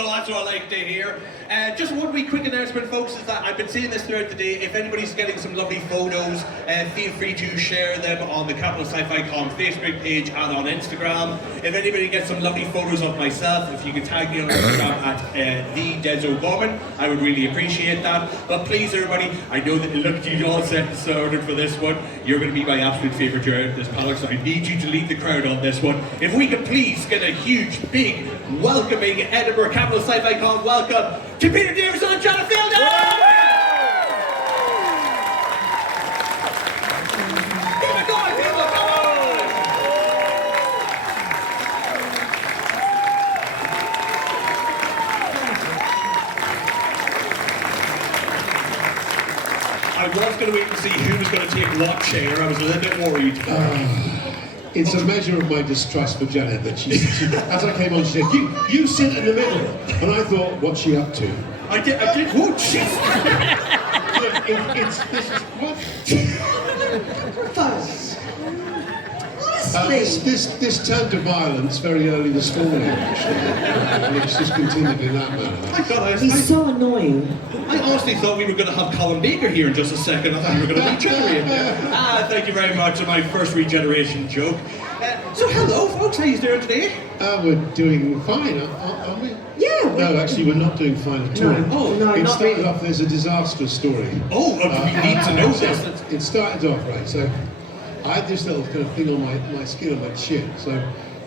go, that's what I like to hear. Just one wee quick announcement, folks, is that I've been saying this throughout the day. If anybody's getting some lovely photos, feel free to share them on the Capital Sci-Fi Con Facebook page and on Instagram. If anybody gets some lovely photos of myself, if you could tag me on Instagram at the Dezo Gorman, I would really appreciate that. But please, everybody, I know that look, you all set and started for this one. You're going to be my absolute favourite during this panel, so I need you to lead the crowd on this one. If we could please get a huge, big, welcoming Edinburgh Capital Sci-Fi Con welcome to Peter Davison and Jonathan Fielder! Keep it going, people, come on! I was going to wait and see who was going to take what chair. I was a little bit worried. It's a measure of my distrust for Janet that she as I came on, she said, you sit in the middle. And I thought, what's she up to? I did, what? Jeez. This turned to violence very early this morning, actually. And it's just continued in that manner. He's so annoying. I honestly thought we were going to have Colin Baker here in just a second. I thought we were going to regenerate. Thank you very much for my first regeneration joke. So hello, folks. How are you doing today? We're doing fine, aren't we? Yeah. No, actually, we're not doing fine at all. No, it not started really. off, there's a disastrous story. Oh, we need to know this. It started off, right, so I had this little kind of thing on my skin on my chin, so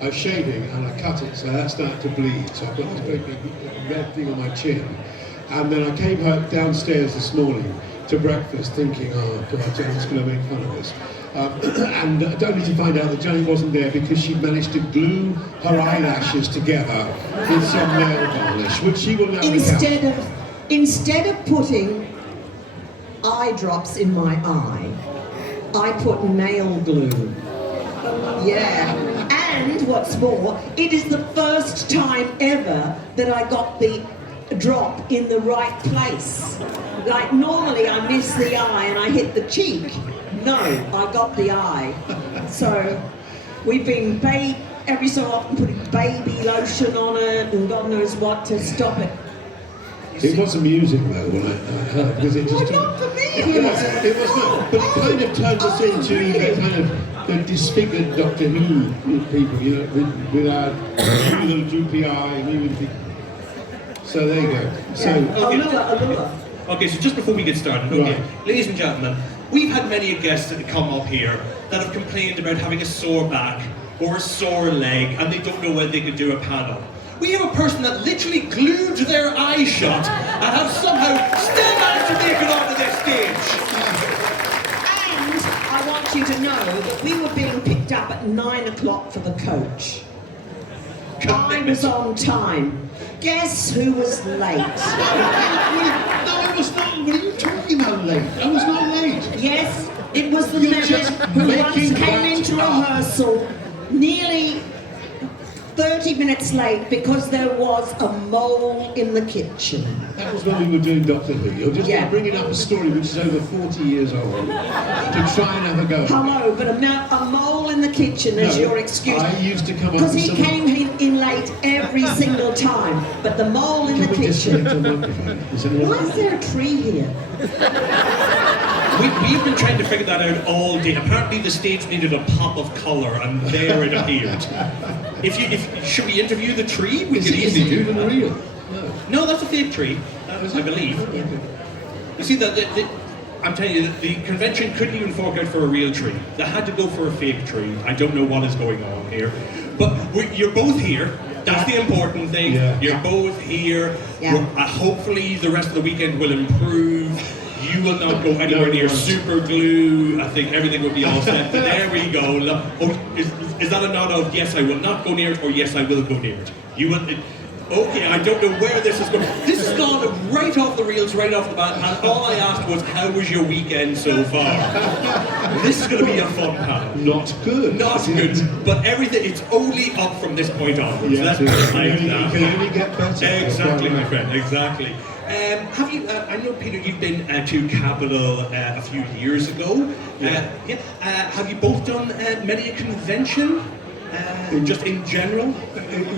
I was shaving and I cut it, so that started to bleed, so I've got this very big red thing on my chin. And then I came downstairs this morning to breakfast thinking, oh God, Janet's going to make fun of us. And only to find out that Janet wasn't there because she'd managed to glue her eyelashes together with some nail varnish, which she will now Instead of putting eye drops in my eye, I put nail glue. Yeah. And what's more, it is the first time ever that I got the drop in the right place. Like normally I miss the eye and I hit the cheek. No, I got the eye. So we've been every so often putting baby lotion on it and God knows what to stop it. It was amusing though when I heard, because it just not for me. It was not, but it kind of turned us into the kind of the disfigured Doctor Who people, you know, with our little droopy eye, so there you go. So okay, so just before we get started, okay, right. Ladies and gentlemen, we've had many guests that have come up here that have complained about having a sore back or a sore leg and they don't know whether they could do a panel. We have a person that literally glued their eye shut and have somehow still managed to make it onto this stage. And I want you to know that we were being picked up at 9 o'clock for the coach. I was on time. Guess who was late? No, I was not. What are you talking about late? I was not late. Yes, it was the member who once came into rehearsal nearly 30 minutes late because there was a mole in the kitchen. That was when we were doing Doctor Who. You're just bringing up a story which is over 40 years old to try and have a go. Hello, but a mole in the kitchen is your excuse. I used to come up because he came in late every single time. But the mole in the kitchen. Why is there a tree here? We've been trying to figure that out all day. Apparently the stage needed a pop of colour and there it appeared. Should we interview the tree? We could easily do even real. No, that's a fake tree, I believe. You see, I'm telling you, the convention couldn't even fork out for a real tree. They had to go for a fake tree. I don't know what is going on here. But you're both here. That's the important thing. Yeah. You're both here. Yeah. Hopefully the rest of the weekend will improve. You will not go anywhere near super glue. I think everything will be all set. But there we go. Oh, is that a nod of yes, I will not go near it, or yes, I will go near it? You will. Okay, I don't know where this is going. This has gone right off the reels, right off the bat, and all I asked was, how was your weekend so far? This is going to be a fun panel. Not good. Not good, but everything, it's only up from this point onwards. Yeah, Let's put it like that. You can only get better. Exactly, my friend, exactly. Have you, I know, Peter, you've been to Capital a few years ago. Have you both done many a convention? Just in general?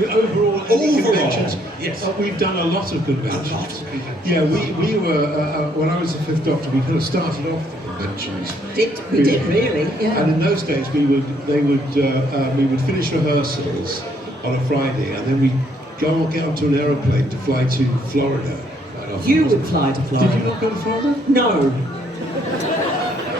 Overall, conventions, yes. We've done a lot of conventions. A lot of conventions. Yeah, we were, when I was the Fifth Doctor, we kind of started off the conventions. We did really, yeah. And in those days, we would finish rehearsals on a Friday, and then we'd get onto an aeroplane to fly to Florida. You would fly to Florida. Did you not go to Florida? No.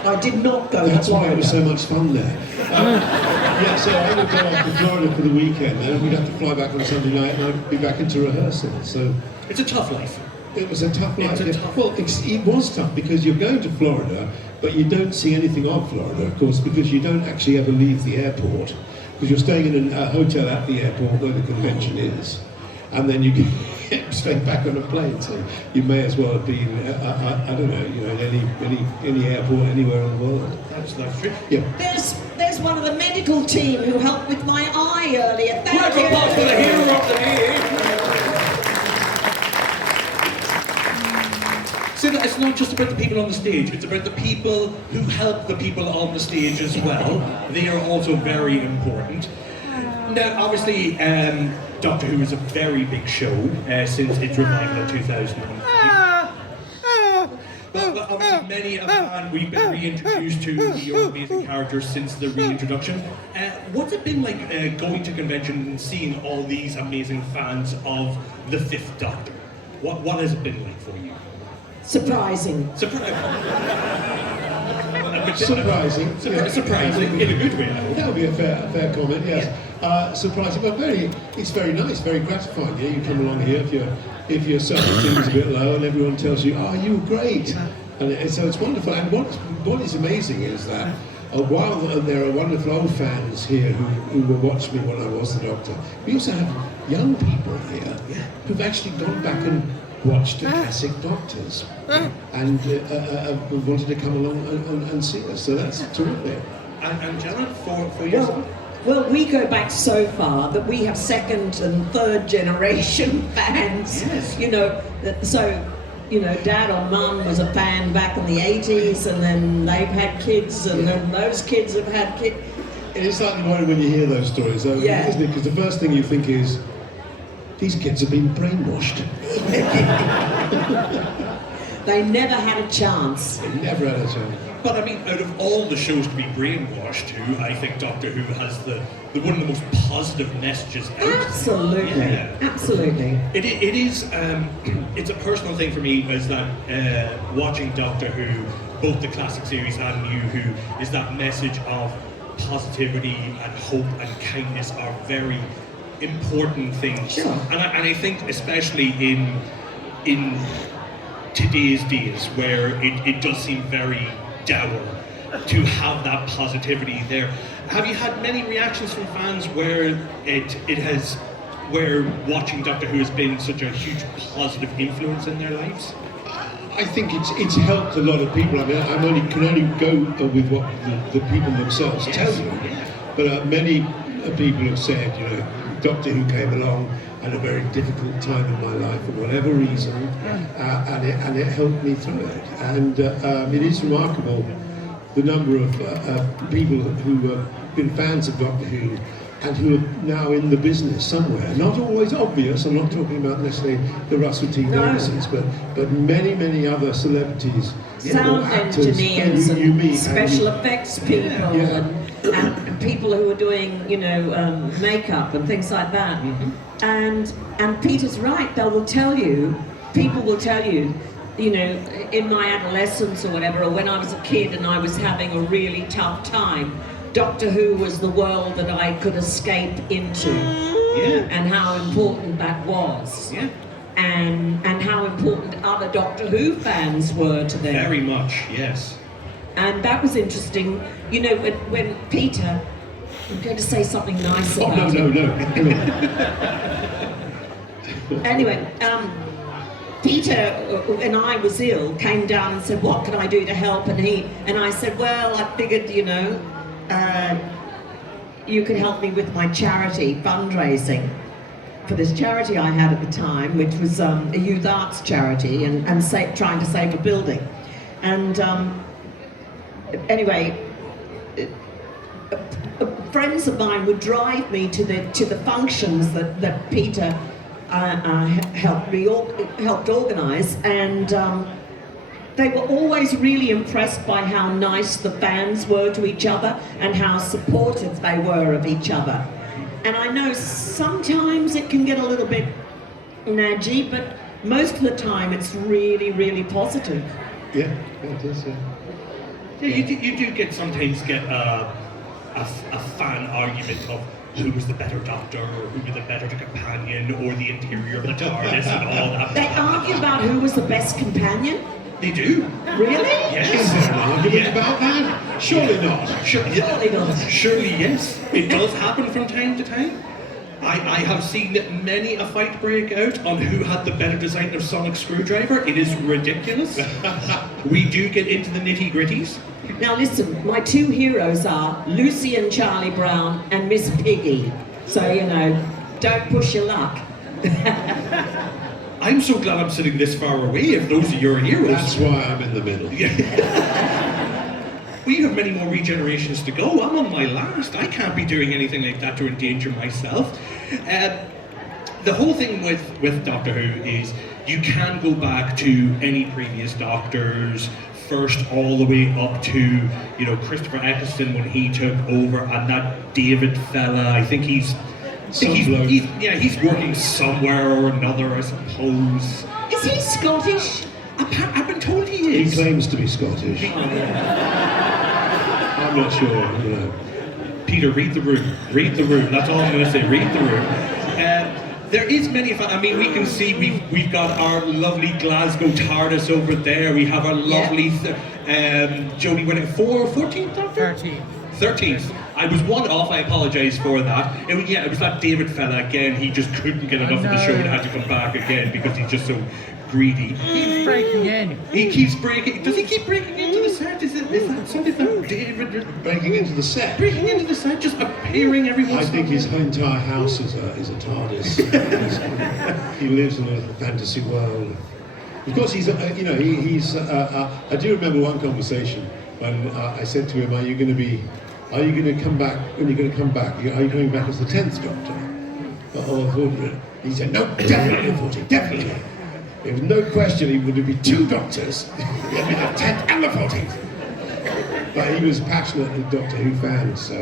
I did not go That's to why Florida. it was so much fun there. Yeah, so I would go off to Florida for the weekend, and we'd have to fly back on Sunday night, and I'd be back into rehearsal. So It's a tough life. it was a tough life. It's a tough- Well, it was tough because you're going to Florida, but you don't see anything of Florida, of course, because you don't actually ever leave the airport, because you're staying in a hotel at the airport where the convention is, and then you get straight back on a plane. So you may as well have been, I don't know, any airport anywhere in the world. That's true. Yeah. There's one of the medical team who helped with my eye earlier. Thank Round of you. applause for the hero of the day. So that it's not just about the people on the stage, it's about the people who help the people on the stage as well. They are also very important. Now, obviously, Doctor Who is a very big show since its revival in 2005. But obviously, many a fan we've been reintroduced to your amazing characters since the reintroduction. What's it been like going to convention and seeing all these amazing fans of the Fifth Doctor? What has it been like for you? Surprising. Surprising. Yeah. Surprising in a good way, though. That would be a fair comment, yes. Yeah. Surprising, but it's very nice, very gratifying. Yeah, you come along here if your self-esteem is a bit low, and everyone tells you, "Oh, you were great," and so it's wonderful. And what is amazing is that while there are wonderful old fans here who will watch me when I was the Doctor, we also have young people here who've actually gone back and watched the classic Doctors and wanted to come along and see us. So that's terrific. And Janet, for yourself? Well, we go back so far that we have second and third generation fans. Yes. Dad or Mum was a fan back in the 80s, and then they've had kids, and then those kids have had kids. It is slightly worrying when you hear those stories, though, isn't it? Because the first thing you think is, these kids have been brainwashed. They never had a chance. They never had a chance. But I mean, out of all the shows to be brainwashed to, I think Doctor Who has the one of the most positive messages out. Absolutely, Yeah. absolutely. It is, it's a personal thing for me, is that watching Doctor Who, both the classic series and New Who, is that message of positivity and hope and kindness are very important things. Sure. And I think especially in today's days where it does seem very dour, to have that positivity there. Have you had many reactions from fans where where watching Doctor Who has been such a huge positive influence in their lives? I think it's helped a lot of people. I mean, can only go with what the people themselves tell you. But many people have said, Doctor Who came along at a very difficult time in my life for whatever reason, and it helped me through it. And it is remarkable the number of people who have been fans of Doctor Who and who are now in the business somewhere. Not always obvious. I'm not talking about necessarily the Russell T. Davisons, but many other celebrities, Sound actors, engineers you and meet, special effects people and people who are doing, makeup and things like that. Mm-hmm. And Peter's right. People will tell you, in my adolescence or whatever, or when I was a kid and I was having a really tough time, Doctor Who was the world that I could escape into. Yeah. And how important that was. Yeah. And how important other Doctor Who fans were to them. Very much, yes. And that was interesting, when Peter, I'm going to say something nice about no. Anyway, Peter, when I was ill, came down and said, "What can I do to help?" And I said, "Well, I figured, you could help me with my charity fundraising for this charity I had at the time, which was a youth arts charity, and trying to save a building." And anyway, friends of mine would drive me to the functions that Peter helped organise, and they were always really impressed by how nice the fans were to each other and how supportive they were of each other. And I know sometimes it can get a little bit naggy, but most of the time it's really, really positive. Yeah, it is. Yeah, you do sometimes get a fan argument of who was the better doctor, or who was the better companion, or the interior of the TARDIS and all that. They argue about who was the best companion? They do. Really? Yes. Is there an argument about that? Surely not. Surely not. Surely yes. It does happen from time to time. I have seen many a fight break out on who had the better design of sonic screwdriver. It is ridiculous. We do get into the nitty-gritties. Now listen, my two heroes are Lucy and Charlie Brown and Miss Piggy. So, you know, don't push your luck. I'm so glad I'm sitting this far away if those are your heroes. That's why I'm in the middle. Well, you have many more regenerations to go. I'm on my last. I can't be doing anything like that to endanger myself. The whole thing with Doctor Who is you can go back to any previous doctors, first all the way up to, you know, Christopher Eccleston when he took over, and that David fella, I think he's working somewhere or another, I suppose. Is he Scottish? I've been told he is. He claims to be Scottish. I'm not sure, you know. Peter, read the room. Read the room. That's all I'm going to say. Read the room. There is many. I mean, we can see we've got our lovely Glasgow TARDIS over there. We have our lovely Jodie. When 14th Doctor? 13th. I was one off. I apologise for that. It was that David fella again. He just couldn't get enough of the show and had to come back again because he's just so greedy. He keeps breaking in. He keeps breaking. Does he keep breaking into the set? Is that something that David Breaking into the set. breaking into the set, just appearing every once I in a think his entire house is a TARDIS. He lives in a little fantasy world. Of course, he's I do remember one conversation when I said to him, "Are you going to come back? When you're going to come back? Are you coming back as the 10th Doctor?" He said, "No, definitely the 14th, definitely." There was no question he would be two Doctors. He'd be the 10th and the 14th. But he was passionate Doctor Who fan, so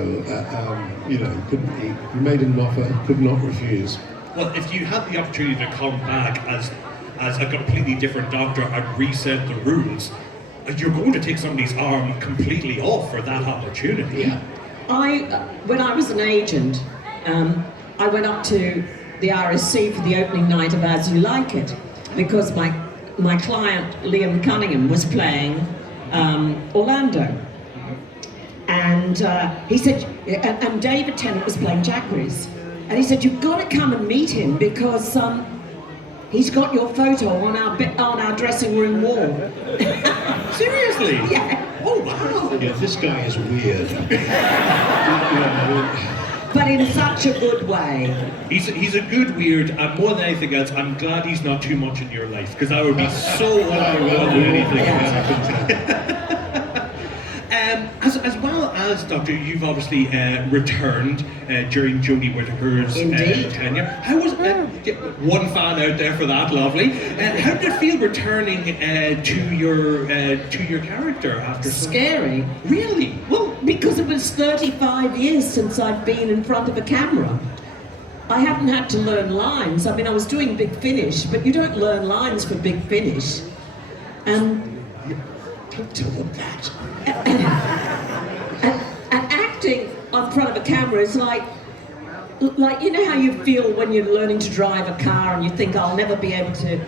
he made him an offer he could not refuse. Well, if you had the opportunity to come back as a completely different Doctor and reset the rules, you're going to take somebody's arm completely off for that opportunity. Yeah. When I was an agent, I went up to the RSC for the opening night of As You Like It, because my client Liam Cunningham was playing Orlando, and he said, and David Tennant was playing Jack Reese, and he said, "You've got to come and meet him because he's got your photo on our dressing room wall." Seriously? Yeah. Oh wow. Yeah, this guy is weird. But in such a good way. He's a good weird, and more than anything else, I'm glad he's not too much in your life, because I would be so overwhelmed with anything. As well as Doctor, you've obviously returned during Jodie Whittaker's tenure. How was one fan out there for that? Lovely. How did it feel returning to your character after? Scary. Really? Well, because it was 35 years since I've been in front of a camera. I haven't had to learn lines. I mean, I was doing Big Finish, but you don't learn lines for Big Finish. Don't tell them that. And acting in front of a camera is like you know how you feel when you're learning to drive a car and you think, I'll never be able to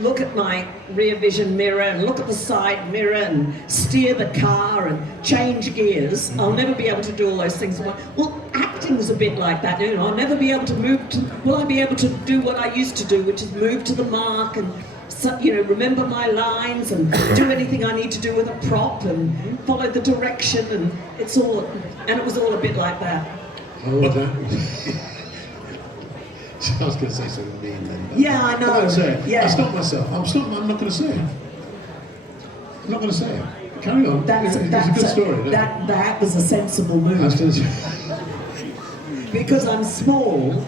look at my rear vision mirror and look at the side mirror and steer the car and change gears. Mm-hmm. I'll never be able to do all those things. Well, acting's a bit like that. You know, I'll never be able to will I be able to do what I used to do, which is move to the mark and remember my lines and do anything I need to do with a prop and follow the direction, and it was all a bit like that. Oh, that. I was going to say something mean then. Yeah, I know. I'm say it. Yeah. I stopped myself. I'm not going to say it. I'm not going to say it. Carry on. That's it's a good story. That was a sensible move. I was going to say. Because I'm small,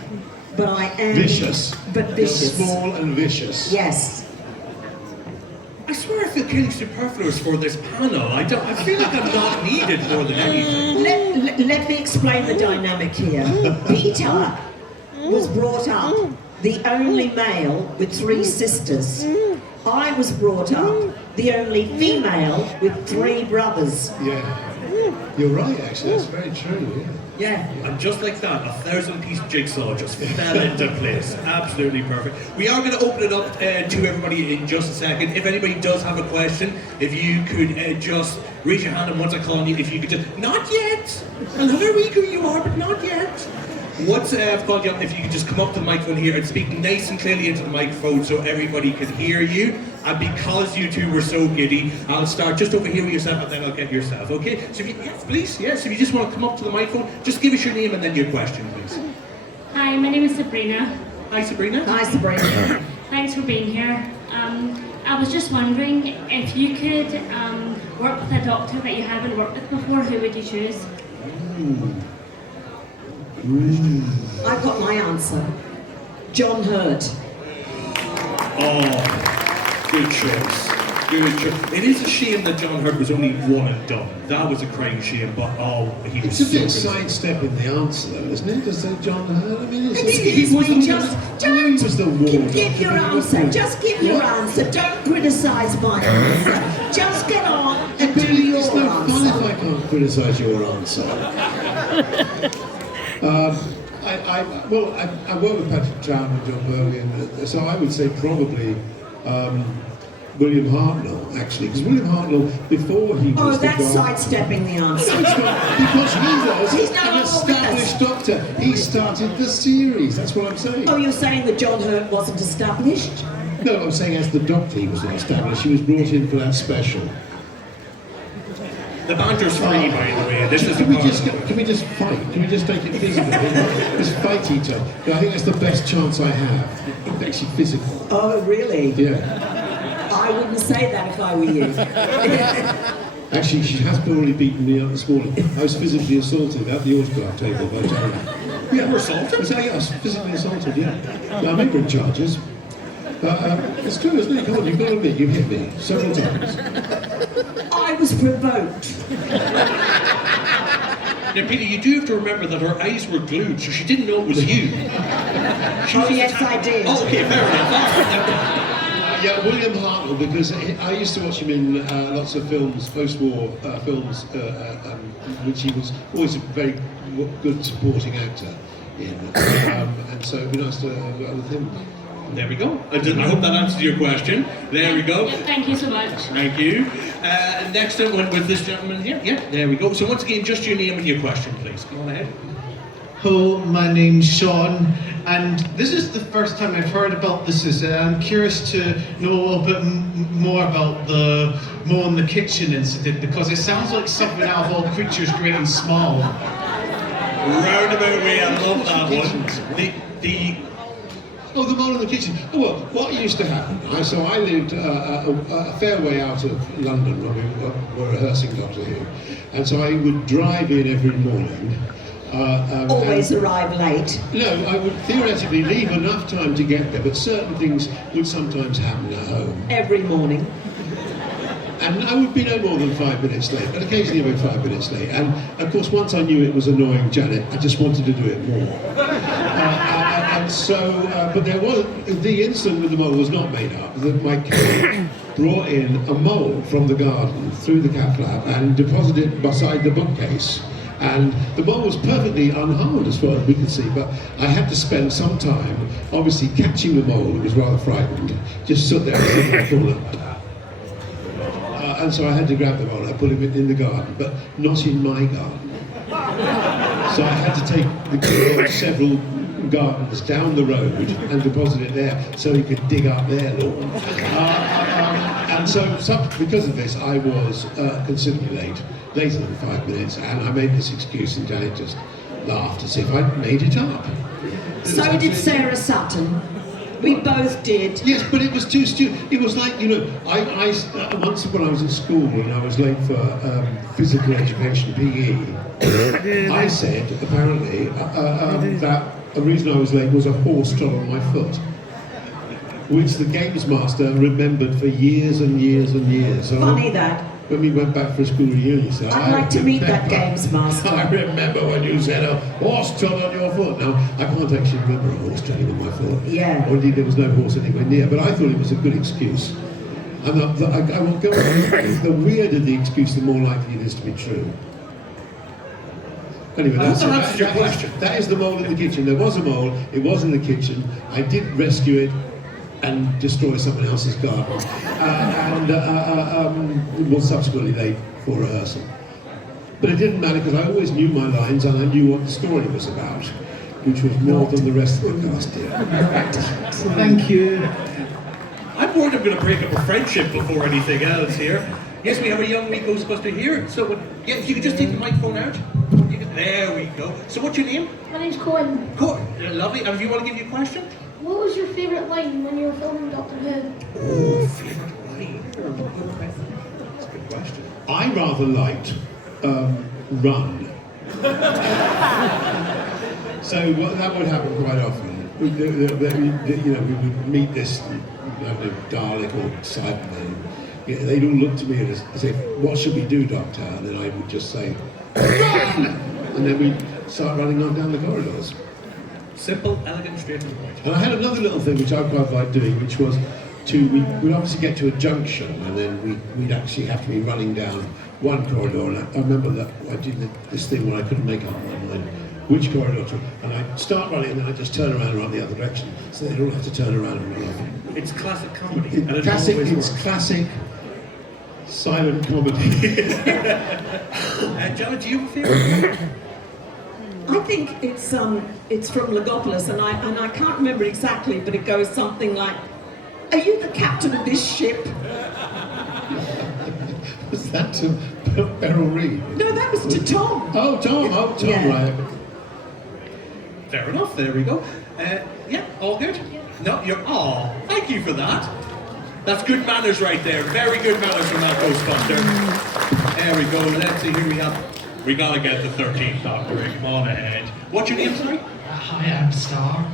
but I am... Vicious. But vicious. You're small and vicious. Yes. I swear I feel kind of superfluous for this panel. I feel like I'm not needed more than anything. Let me explain the dynamic here. Peter was brought up the only male with 3 sisters. I was brought up the only female with 3 brothers. Yeah. You're right, actually. That's very true. Yeah. And just like that, a 1,000-piece jigsaw just fell into place. Absolutely perfect. We are going to open it up to everybody in just a second. If anybody does have a question, if you could just raise your hand, and once I call on you, if you could just, not yet! I love how eager you are, but not yet. Once I've called you up, if you could just come up to the microphone here and speak nice and clearly into the microphone so everybody can hear you. And because you two were so giddy, I'll start just over here with yourself and then I'll get yourself, okay? So if you, yes, please, yes, if you just want to come up to the microphone, just give us your name and then your question, please. Hi, my name is Sabrina. Hi, Sabrina. Hi, Sabrina. Thanks for being here. I was just wondering if you could work with a doctor that you haven't worked with before, who would you choose? I've got my answer. John Hurt. Oh, good choice. Good choice. It is a shame that John Hurt was only one and done. That was a crying shame, but he was It's a bit so good. sidestepping the answer, though, isn't it? To say John Hurt. I mean, Give your answer. Just give your answer. Don't criticise my answer. Just get on and do your It's no fun if answer. I can't criticise your answer. I work with Patrick Trout and John Burley, and so I would say probably William Hartnell, actually, because William Hartnell, before he was Oh, the that's guy... sidestepping the answer. No, it's not, because he was He's no an longer with us. established doctor. He started the series, that's what I'm saying. Oh, you're saying that John Hurt wasn't established? No, I'm saying as the doctor he was not established. He was brought in for that special. The banter's free, by the way. This is Can we just fight? Can we just take it physical? Just fight each other. I think that's the best chance I have. Actually physical. Oh, really? Yeah. I wouldn't say that if I were you. Actually, she has already beaten me up this morning. I was physically assaulted at the autograph table by Jerry. Yeah, were assaulted? I was physically assaulted, yeah. Now, I may bring charges. It's true, isn't it? Come on, you've got to admit, you hit me several times. I was provoked. Now, Peter, you do have to remember that her eyes were glued, so she didn't know it was you. Oh, yes, I did. Oh, okay, fair enough. Yeah, William Hartnell, because I used to watch him in lots of films, post-war films, which he was always a very good supporting actor in. And so it'd be nice to work with him. There we go. I hope that answers your question. There we go. Yeah, thank you so much. Thank you. Next up with this gentleman here. Yeah, there we go. So once again, just your name and your question, please. Go on ahead. Hello, my name's Sean, and this is the first time I've heard about this. I'm curious to know a little bit more about the Moe in the Kitchen incident, because it sounds like something out of All Creatures Great and Small. Roundabout way, I love that one. Oh, the Mole in the Kitchen. Oh, well, what used to happen, so I lived a fair way out of London when we were rehearsing Doctor Who, and so I would drive in every morning. Always arrive late. No, I would theoretically leave enough time to get there, but certain things would sometimes happen at home. Every morning. And I would be no more than 5 minutes late, but occasionally I'd be 5 minutes late. And of course, once I knew it was annoying Janet, I just wanted to do it more. And so, but there was, the incident with the mole was not made up. My cat brought in a mole from the garden through the cat flap and deposited it beside the bookcase. And the mole was perfectly unharmed as far as we could see, but I had to spend some time, obviously, catching the mole, who was rather frightened, just stood there and in the corner. And so I had to grab the mole, I put him in the garden, but not in my garden. So I had to take the mole several gardens down the road and deposit it there so he could dig up their lawn. And so because of this, I was considerably late, later than 5 minutes, and I made this excuse and Janet just laughed as if I'd made it up. So did Sarah Sutton. We both did. Yes, but it was too stupid. It was like, you know, once when I was at school and I was late for physical education, PE, I said, apparently, that the reason I was late was a horse trod on my foot, which the games master remembered for years and years and years. So Funny that. when we went back for a school reunion, so I'd like to meet that remember- games master. I remember when you said a horse trod on your foot. Now, I can't actually remember a horse treading on my foot. Yeah. Or indeed there was no horse anywhere near, but I thought it was a good excuse. And I will go on, the weirder the excuse, the more likely it is to be true. Anyway, I hope that's that it. answers your question. That is the mole in the kitchen. There was a mole, it was in the kitchen. I did rescue it and destroy someone else's garden. It was subsequently late for rehearsal. But it didn't matter because I always knew my lines and I knew what the story was about, which was more than the rest of the cast did. Thank you. I'm worried I'm going to break up a friendship before anything else here. Yes, we have a young wee Ghostbuster here. So, yeah, if you could just take the microphone out. There we go. So, what's your name? My name's Cohen. Cool. Lovely. And if you want to give you a question? What was your favourite line when you were filming Doctor Who? Oh, favourite line. That's a good question. I rather liked Run. So that would happen quite often. We would meet this Dalek or Cyberman. They'd all look to me and say, "What should we do, Doctor?" And then I would just say, "Run!" And then we'd start running on down the corridors. Simple, elegant, straight to the point. And I had another little thing which I quite liked doing, which was we'd obviously get to a junction and then we'd actually have to be running down one corridor. And I remember that I did this thing where I couldn't make up my mind which corridor to, and I'd start running and then I'd just turn around and run the other direction. So they'd all have to turn around and run off. It's classic comedy. and it Classic, always it's works. classic silent comedy. Gemma, do you have a favourite? I think it's from Legopolis, and I can't remember exactly, but it goes something like, "Are you the captain of this ship?" Was that to Beryl Reid? No, that was to Tom. Oh, Tom, Yeah. right. Fair enough, there we go. Yeah, all good? No, thank you for that. That's good manners right there. Very good manners from that Ghostbuster. There we go. Let's see, here we gotta get the 13th Doctor. Come on ahead. What's your name, sorry? Hi, I'm Star.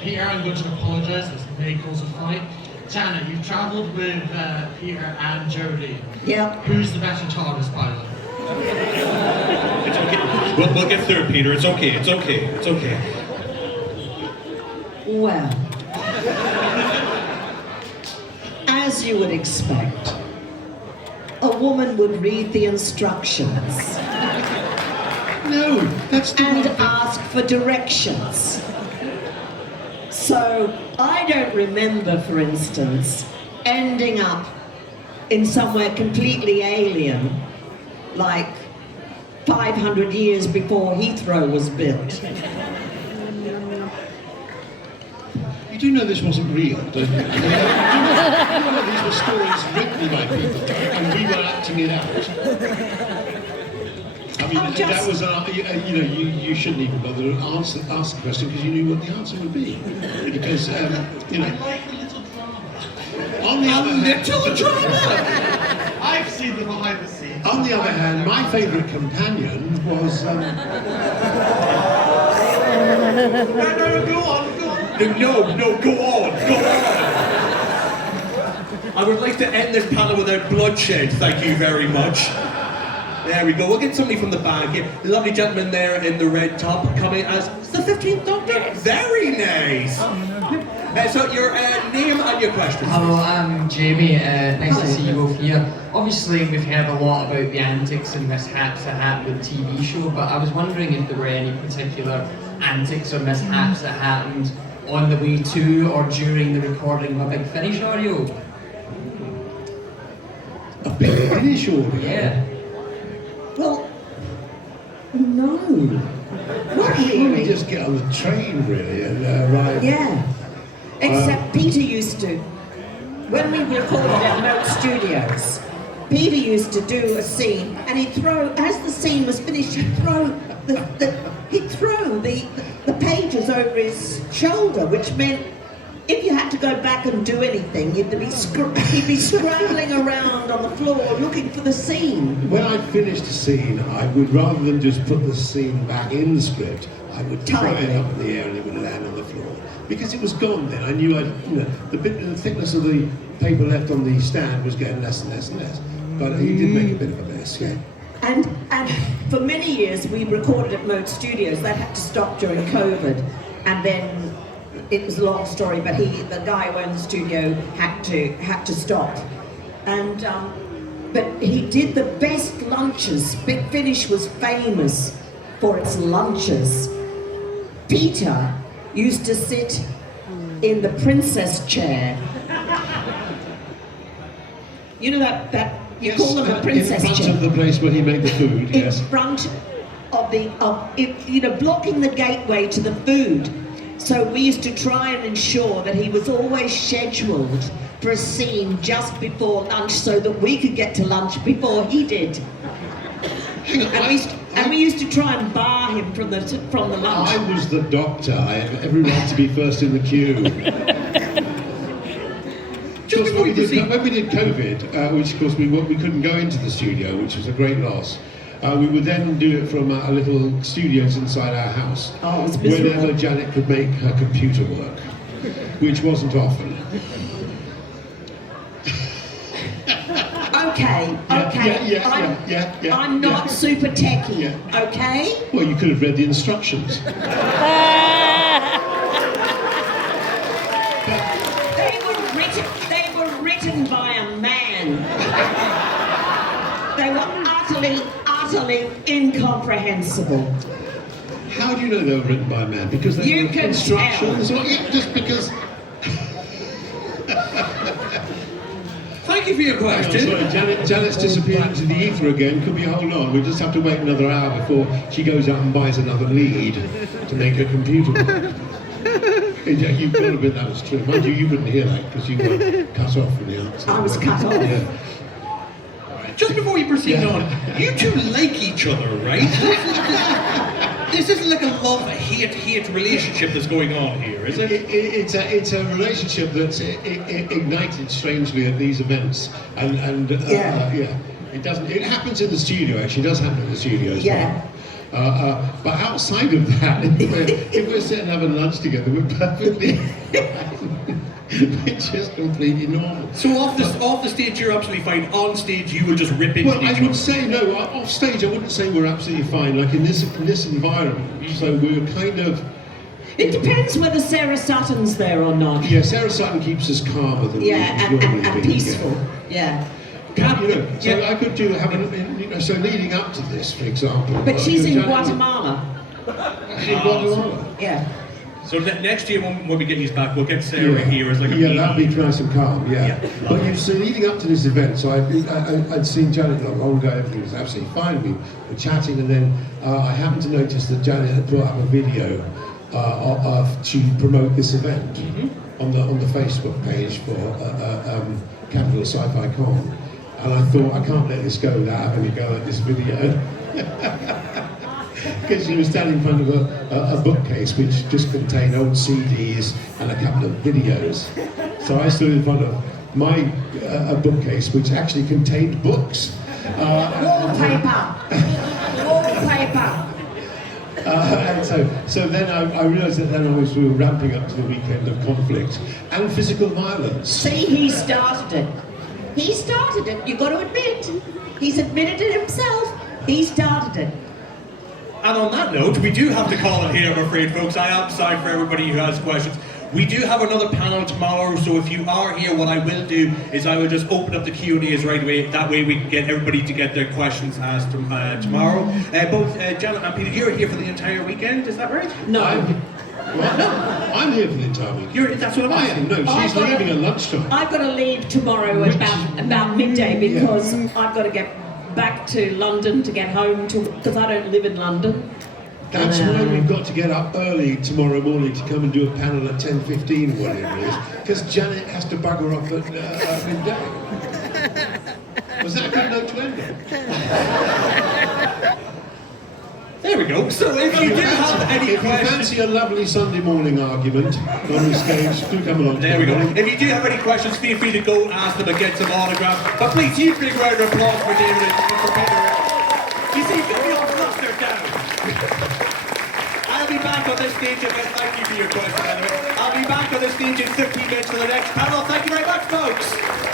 Peter, I'm going to apologise, this may cause a fight. Jana, you've travelled with Peter and Jodie. Yeah. Who's the better TARDIS pilot? It's okay. We'll get through it, Peter. It's okay. It's okay. It's okay. Well, as you would expect, a woman would read the instructions No, that's the and wrong thing. ask for directions. So I don't remember, for instance, ending up in somewhere completely alien, like 500 years before Heathrow was built. You do know this wasn't real, don't you? You know these were stories written by people, and we were acting it out. I mean, I'm just- that was, you shouldn't even bother to ask the question because you knew what the answer would be. Because, I like a little drama. on the other hand, Little drama! I've seen the behind the scenes. on the other hand, my favourite companion was. Go on. No, go on. I would like to end this panel without bloodshed, thank you very much. There we go, we'll get somebody from the back here. Lovely gentleman there in the red top coming as the 15th Doctor. Very nice. So your name and your question. Hello, I'm Jamie. Nice to see you both here. Obviously, we've heard a lot about the antics and mishaps that happened with the TV show, but I was wondering if there were any particular antics or mishaps that happened on the way to or during the recording of a Big Finish audio. A big finish audio. Yeah. Well, no. Not Why don't we really. just get on the train, really, and arrive? Yeah. Except Peter used to, when we recorded at Note Studios, Peter used to do a scene, and he'd throw, as the scene was finished, he'd throw the pages over his shoulder, which meant to go back and do anything, he'd be scrambling around on the floor looking for the scene. When I finished a scene, I would, rather than just put the scene back in the script, I would throw it up in the air and it would land on the floor. Because it was gone then. I knew the thickness of the paper left on the stand was getting less and less and less. But he did make a bit of a mess, yeah. And for many years we recorded at Mode Studios. That had to stop during COVID, and then it was a long story. But the guy who owned the studio, had to stop. And but he did the best lunches. Big Finish was famous for its lunches. Peter used to sit in the princess chair. You know that. You call them a princess in front chair. of the place where he made the food, yes. In front of blocking the gateway to the food. So we used to try and ensure that he was always scheduled for a scene just before lunch, so that we could get to lunch before he did. Hang on, And we used to try and bar him from the lunch. I was the doctor. I have every right to be first in the queue. Of course, when we did COVID, which of course we couldn't go into the studio, which was a great loss. We would then do it from a little studios inside our house, Oh, it was miserable. whenever Janet could make her computer work, which wasn't often. Okay. Yeah, I'm not super techie, Yeah. okay? Well, you could have read the instructions. They were written by a man. They were utterly incomprehensible. How do you know they were written by a man? Because they You were can instructions, or just because? Thank you for your Hang on, question. sorry, Janet's disappeared into the ether again. Could we hold on? We just have to wait another hour before she goes out and buys another lead to make her computer work. Yeah, you've got to admit that was true. Mind you, you wouldn't hear that because you were cut off from the answer. I was cut off. Yeah. Just before you proceed Yeah. on, you two like each other, right? This isn't like a love-hate relationship that's going on here, is it? It's a relationship that's ignited strangely at these events, and Yeah. it doesn't. It happens in the studio. Actually, it does happen in the studio as Yeah. well. But outside of that, if we're sitting having lunch together, we're perfectly. It's just completely normal. So off the stage, you're absolutely fine. On stage, you will just rip into Well, each I other. would say no. Off stage, I wouldn't say we're absolutely fine. Like in this environment, so we're kind of. It depends whether Sarah Sutton's there or not. Yeah, Sarah Sutton keeps us calmer than Yeah, we normally and do, peaceful. Yeah. So I could do so leading up to this, for example. But she's in Janet- Guatemala. She's in Guatemala. Yeah. So next year when we get these back, we'll get Sarah here as like a Yeah, that'd be nice and calm. Yeah. Yeah. But so leading up to this event, so I'd seen Janet a long ago. Everything was absolutely fine. We were chatting, and then I happened to notice that Janet had put up a video to promote this event on the Facebook page for Capital Sci-Fi Con. And I thought, I can't let this go without having a go at this video. Because she was standing in front of a bookcase which just contained old CDs and a couple of videos. So I stood in front of my a bookcase which actually contained books. Wallpaper. Wallpaper. And so then I realised that then we were ramping up to the weekend of conflict and physical violence. See, he started it. He started it. You've got to admit. He's admitted it himself. He started it. And on that note, we do have to call it here, I'm afraid, folks. I am sorry for everybody who has questions. We do have another panel tomorrow, so if you are here, what I will do is I will just open up the Q&As right away. That way we can get everybody to get their questions asked tomorrow. Both Janet and Peter, you're here for the entire weekend, is that right? No. I'm here for the entire week. That's what I'm I asking. am. No, she's leaving at lunchtime. I've got to leave tomorrow about midday because I've got to get back to London to get home because I don't live in London. That's why we've got to get up early tomorrow morning to come and do a panel at 10:15 or whatever it is, because Janet has to bugger off at midday. Was that a good note to end on? There we go. So if you do have any If you questions... fancy a lovely Sunday morning argument on the stage, do come along. There we go. If you do have any questions, feel free to go ask them and get some autographs. But please, huge big round of applause for David and for Peter. You see, you'll be all flustered down. I'll be back on this stage, and thank you for your question, by the way. I'll be back on this stage in 15 minutes for the next panel. Thank you very much, folks.